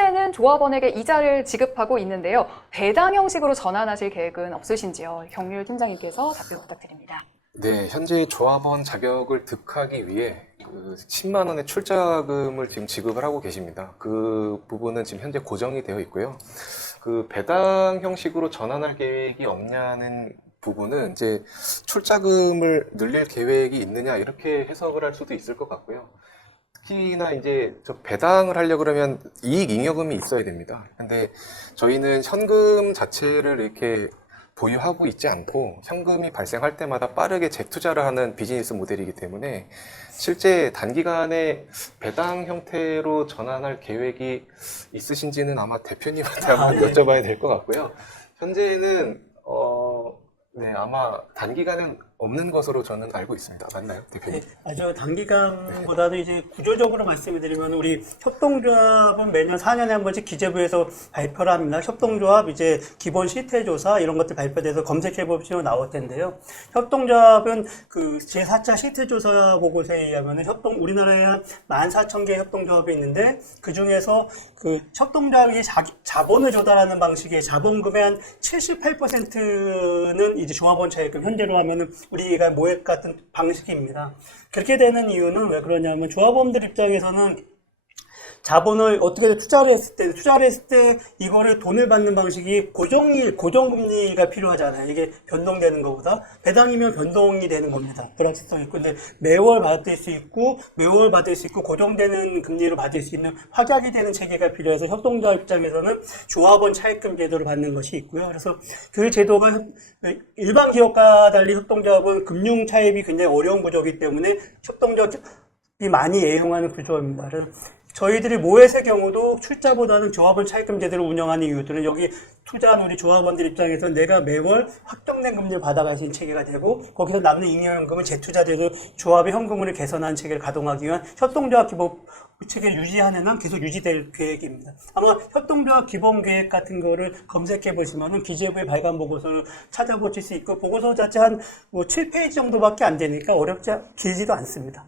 현재는 조합원에게 이자를 지급하고 있는데요. 배당 형식으로 전환하실 계획은 없으신지요? 경률 팀장님께서 답변 부탁드립니다. 네, 현재 조합원 자격을 득하기 위해 그 10만 원의 출자금을 지금 지급을 하고 계십니다. 그 부분은 지금 현재 고정이 되어 있고요. 그 배당 형식으로 전환할 계획이 없냐는 부분은 이제 출자금을 늘릴 계획이 있느냐 이렇게 해석을 할 수도 있을 것 같고요. 특히나 이제 저 배당을 하려고 그러면 이익 잉여금이 있어야 됩니다. 근데 저희는 현금 자체를 이렇게 보유하고 있지 않고 현금이 발생할 때마다 빠르게 재투자를 하는 비즈니스 모델이기 때문에 실제 단기간에 배당 형태로 전환할 계획이 있으신지는 아마 대표님한테 아, 한번 네. 여쭤봐야 될 것 같고요. 현재는 어, 네 아마 단기간은 없는 것으로 저는 알고 있습니다. 맞나요, 대표님? 네, 아주 단기간보다도 이제 구조적으로 말씀을 드리면 우리 협동조합은 매년 4년에 한 번씩 기재부에서 발표를 합니다. 협동조합 이제 기본 시태 조사 이런 것들 발표돼서 검색해 보시면 나올 텐데요. 협동조합은 그 제4차 시태 조사 보고서에 의하면 협동 우리나라에 한 14,000개 협동조합이 있는데 그 중에서 그 협동조합이 자기, 자본을 조달하는 방식의 자본금의 한 78%는 이제 종합원 차익금 현재로 하면은 우리가 모액 같은 방식입니다. 그렇게 되는 이유는 왜 그러냐면 조합원들 입장에서는 자본을 어떻게 투자를 했을 때, 투자를 했을 때 이거를 돈을 받는 방식이 고정일, 고정금리가 필요하잖아요. 이게 변동되는 것보다 배당이면 변동이 되는 겁니다. 불확실성이 있고. 근데 매월 받을 수 있고, 매월 받을 수 있고, 고정되는 금리로 받을 수 있는 확약이 되는 체계가 필요해서 협동조합 입장에서는 조합원 차입금 제도를 받는 것이 있고요. 그래서 그 제도가 협- 일반 기업과 달리 협동조합은 금융 차입이 굉장히 어려운 구조이기 때문에 협동조합이 많이 애용하는 구조입니다. 그래서 저희들이 모넷의 경우도 출자보다는 조합원 차입금 제도를 운영하는 이유들은 여기 투자한 우리 조합원들 입장에서 내가 매월 확정된 금리를 있는 체계가 되고 거기서 남는 잉여현금은 재투자돼서 조합의 현금을 개선하는 체계를 가동하기 위한 협동조합 기본 체계를 유지하는 한 계속 유지될 계획입니다. 아마 협동조합 기본 계획 같은 거를 검색해 보시면은 기재부의 발간 보고서를 찾아보실 수 있고 보고서 자체 한 뭐 7페이지 정도밖에 안 되니까 어렵지 않- 길지도 않습니다.